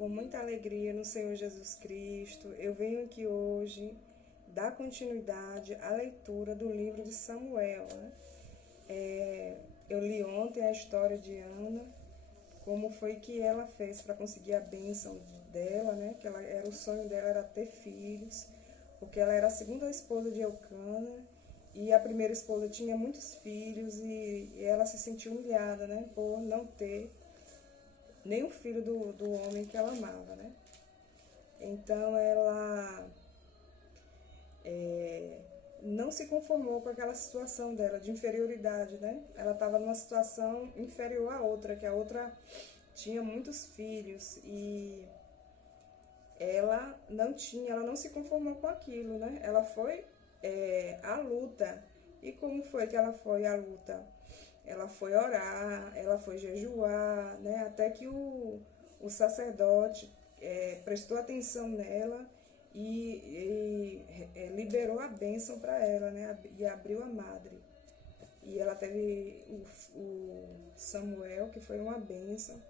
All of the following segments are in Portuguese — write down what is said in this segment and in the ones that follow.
com muita alegria no Senhor Jesus Cristo. Eu venho aqui hoje dar continuidade à leitura do livro de Samuel, né? Eu li ontem a história de Ana, como foi que ela fez para conseguir a bênção dela, né? Que o sonho dela era ter filhos, porque ela era a segunda esposa de Eucana e a primeira esposa tinha muitos filhos e ela se sentiu humilhada, né? Por não ter nenhum filho do homem que ela amava, né? Então ela não se conformou com aquela situação dela de inferioridade, né? Ela estava numa situação inferior à outra, que a outra tinha muitos filhos e ela não tinha, ela não se conformou com aquilo, né? Ela foi à luta. E como foi que ela foi à luta? Ela foi orar, ela foi jejuar, né? Até que o sacerdote prestou atenção nela e liberou a bênção para ela, né? E abriu a madre. E ela teve o Samuel, que foi uma bênção.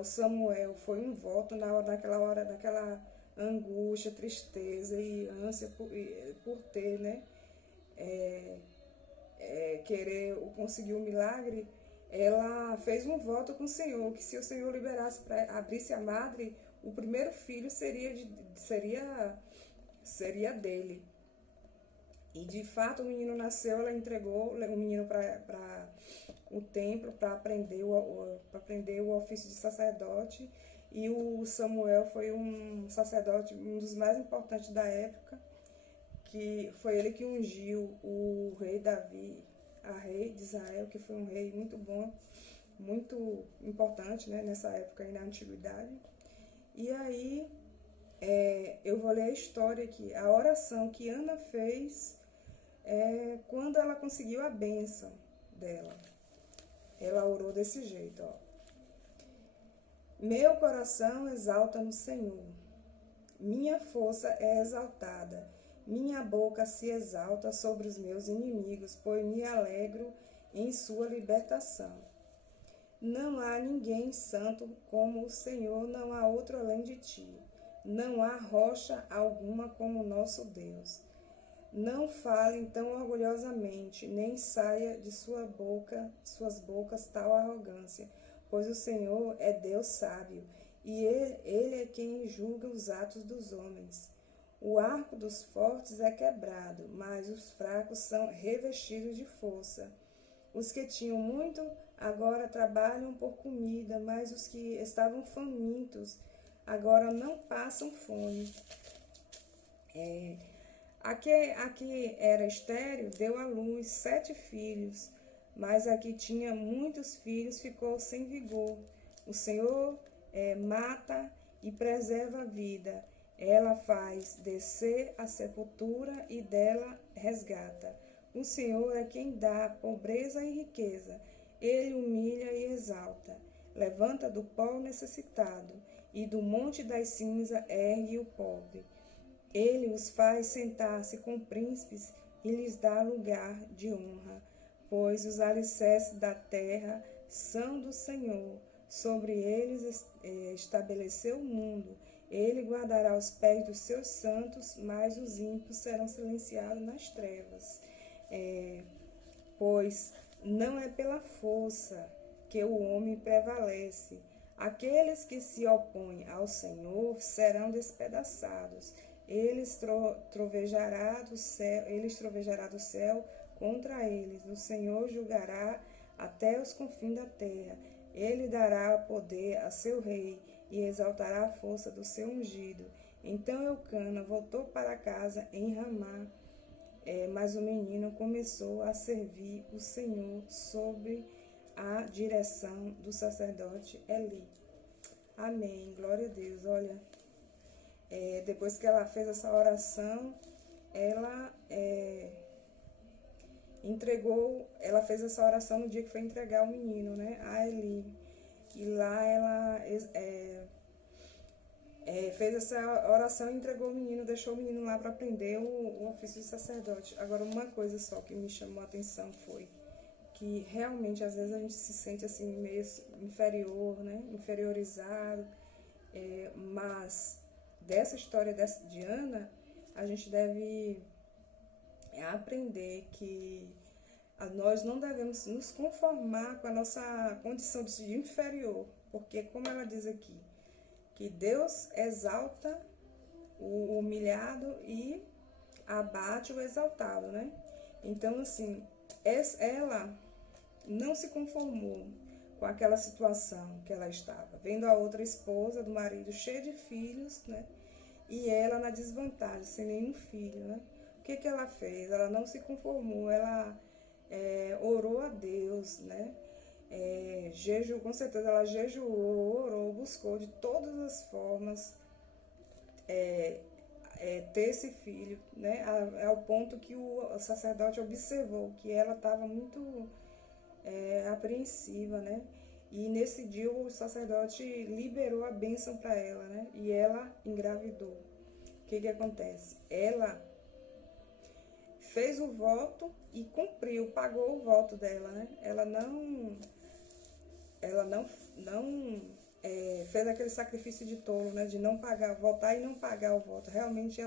O Samuel foi um voto naquela hora, daquela angústia, tristeza e ânsia por ter, né? Querer conseguir o milagre. Ela fez um voto com o Senhor, que se o Senhor liberasse para abrisse a madre, o primeiro filho seria dele. E de fato o menino nasceu, ela entregou o menino para o templo para aprender o ofício de sacerdote. E o Samuel foi um sacerdote, um dos mais importantes da época, que foi ele que ungiu o rei Davi a rei de Israel, que foi um rei muito bom, muito importante, né, nessa época aí na antiguidade. E aí eu vou ler a história aqui, a oração que Ana fez quando ela conseguiu a bênção dela. Ela orou desse jeito, ó. Meu coração exalta no Senhor, minha força é exaltada, minha boca se exalta sobre os meus inimigos, pois me alegro em sua libertação. Não há ninguém santo como o Senhor, não há outro além de ti. Não há rocha alguma como nosso Deus. Não falem tão orgulhosamente, nem saia de suas bocas tal arrogância, pois o Senhor é Deus sábio, e ele é quem julga os atos dos homens. O arco dos fortes é quebrado, mas os fracos são revestidos de força. Os que tinham muito agora trabalham por comida, mas os que estavam famintos agora não passam fome. Aqui era estéril, deu à luz 7 filhos, mas a que tinha muitos filhos ficou sem vigor. O Senhor mata e preserva a vida. Ela faz descer a sepultura e dela resgata. O Senhor é quem dá pobreza e riqueza. Ele humilha e exalta. Levanta do pó o necessitado, e do monte das cinzas ergue o pobre. Ele os faz sentar-se com príncipes e lhes dá lugar de honra, pois os alicerces da terra são do Senhor. Sobre eles estabeleceu o mundo. Ele guardará os pés dos seus santos, mas os ímpios serão silenciados nas trevas. Pois não é pela força que o homem prevalece. Aqueles que se opõem ao Senhor serão despedaçados. Eles trovejará do céu contra eles. O Senhor julgará até os confins da terra. Ele dará poder a seu rei e exaltará a força do seu ungido. Então Eucana voltou para casa em Ramá, mas o menino começou a servir o Senhor sob a direção do sacerdote Eli. Amém, glória a Deus. Olha, depois que ela fez essa oração, ela ela fez essa oração no dia que foi entregar o menino, né, a Eli. E lá ela fez essa oração e entregou o menino, deixou o menino lá para aprender o ofício de sacerdote. Agora, uma coisa só que me chamou a atenção foi que realmente às vezes a gente se sente assim meio inferior, né, inferiorizado. Mas dessa história de Ana, a gente deve aprender que nós não devemos nos conformar com a nossa condição de inferior, porque como ela diz aqui, que Deus exalta o humilhado e abate o exaltado, né? Então, assim, ela não se conformou com aquela situação que ela estava, vendo a outra esposa do marido cheia de filhos, né? E ela na desvantagem, sem nenhum filho, né? O que ela fez? Ela não se conformou, ela orou a Deus, né? Com certeza ela jejuou, orou, buscou de todas as formas ter esse filho, né? Ao ponto que o sacerdote observou que ela estava muito apreensiva, né? E nesse dia o sacerdote liberou a bênção para ela, né? E ela engravidou. O que acontece? Ela fez o voto e cumpriu, pagou o voto dela, né? Ela não fez aquele sacrifício de tolo, né? De não pagar, votar e não pagar o voto. Realmente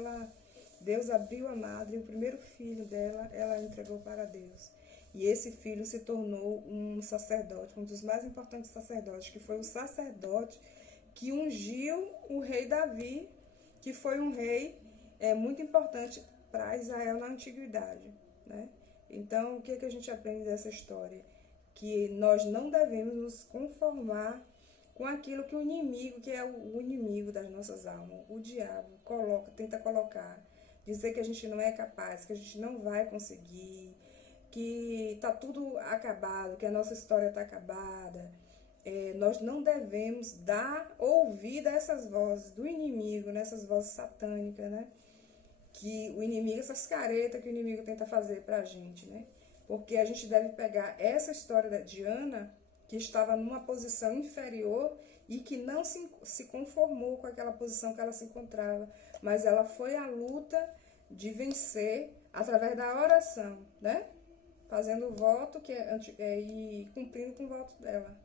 Deus abriu a madre e o primeiro filho dela, ela entregou para Deus. E esse filho se tornou um sacerdote, um dos mais importantes sacerdotes, que foi o sacerdote que ungiu o rei Davi, que foi um rei muito importante para Israel na antiguidade, né? Então, o que a gente aprende dessa história? Que nós não devemos nos conformar com aquilo que o inimigo, que é o inimigo das nossas almas, o diabo, tenta colocar. Dizer que a gente não é capaz, que a gente não vai conseguir, que está tudo acabado, que a nossa história está acabada. Nós não devemos dar ouvido a essas vozes do inimigo, né? Essas vozes satânicas, né? Que o inimigo, essas caretas que o inimigo tenta fazer pra gente, né? Porque a gente deve pegar essa história de Ana, que estava numa posição inferior e que não se conformou com aquela posição que ela se encontrava, mas ela foi à luta de vencer através da oração, né? Fazendo o voto e cumprindo com o voto dela.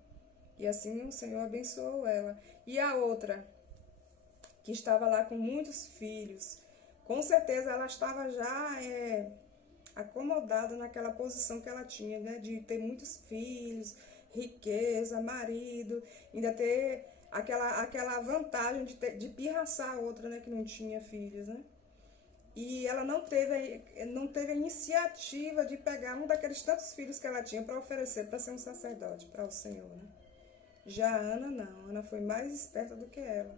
E assim o Senhor abençoou ela. E a outra, que estava lá com muitos filhos, com certeza ela estava já acomodada naquela posição que ela tinha, né? De ter muitos filhos, riqueza, marido, ainda ter aquela vantagem de pirraçar a outra, né? Que não tinha filhos, né? E ela não teve a iniciativa de pegar um daqueles tantos filhos que ela tinha para oferecer para ser um sacerdote para o Senhor, né? Já a Ana não, Ana foi mais esperta do que ela.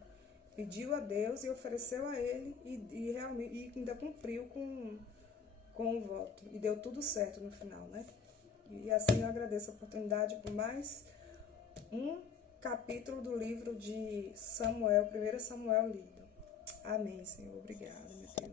Pediu a Deus e ofereceu a ele e ainda cumpriu com o voto. E deu tudo certo no final, né? E assim eu agradeço a oportunidade por mais um capítulo do livro de Samuel, 1 Samuel lido. Amém, Senhor. Obrigada, meu Deus.